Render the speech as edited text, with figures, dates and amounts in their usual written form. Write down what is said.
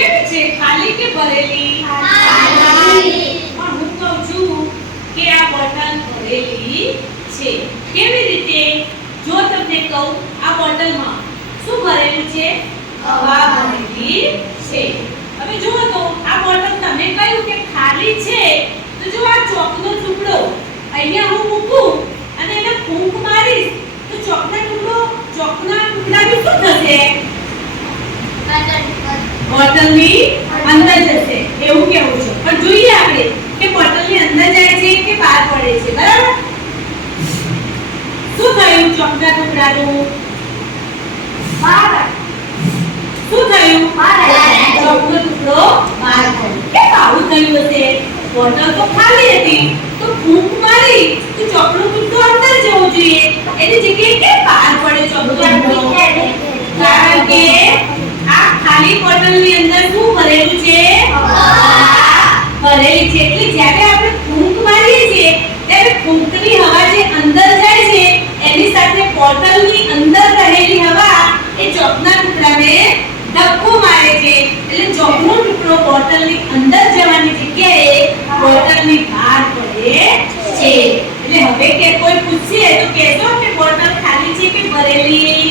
કેવી છે? ખાલી કે ભરેલી? ખાલી. પણ હું કહું છું કે આ બોટલ ભરેલી છે. કેવી રીતે? જો તમને કહું આ બોટલમાં શું ભરેલું છે? હવા ભરેલી છે. હવે જુઓ તો આ બોટલ તમે કહ્યું કે ખાલી છે, તો જો આ ચોકનો ટુકડો અહીંયા હું મૂકું અને એને ફૂંક મારીશ તો ચોકના ટુકડાનું શું થશે? બોટલની અંદર જશે એવું કેવું છે. પણ જોઈએ આપણે કે બોટલની અંદર જાય છે કે બહાર પડે છે. બરાબર? શું થયું ચોકના ટુકડાનું? બહાર. શું થયું? બહાર. ચોકનો ટુકડો બહાર પડ્યો. કેમ આવું થયું હશે? બોટલ તો ખાલી હતી તો ફૂંક મારી તો ચોકનો ટુકડો અંદર જવો જોઈએ, એની જગ્યાએ કેમ બહાર પડે ચોકનો ટુકડો? કારણ કે આ ખાલી બોટલની અંદર શું ભરેલું છે? ભરેલી છે. એટલે જ્યારે આપણે ફૂંક મારીએ છીએ ત્યારે ફૂંકની હવા જે અંદર જાય છે એની સાથે બોટલની અંદર રહેલી હવા એ ચોકના ટુકડાને ધક્કો મારે છે. એટલે ચોકનો ટુકડો બોટલની અંદર જવાની જગ્યાએ બોટલની બહાર પડે છે. એટલે હવે કે કોઈ પૂછે તો કહેજો કે બોટલ ખાલી છે કે ભરેલી?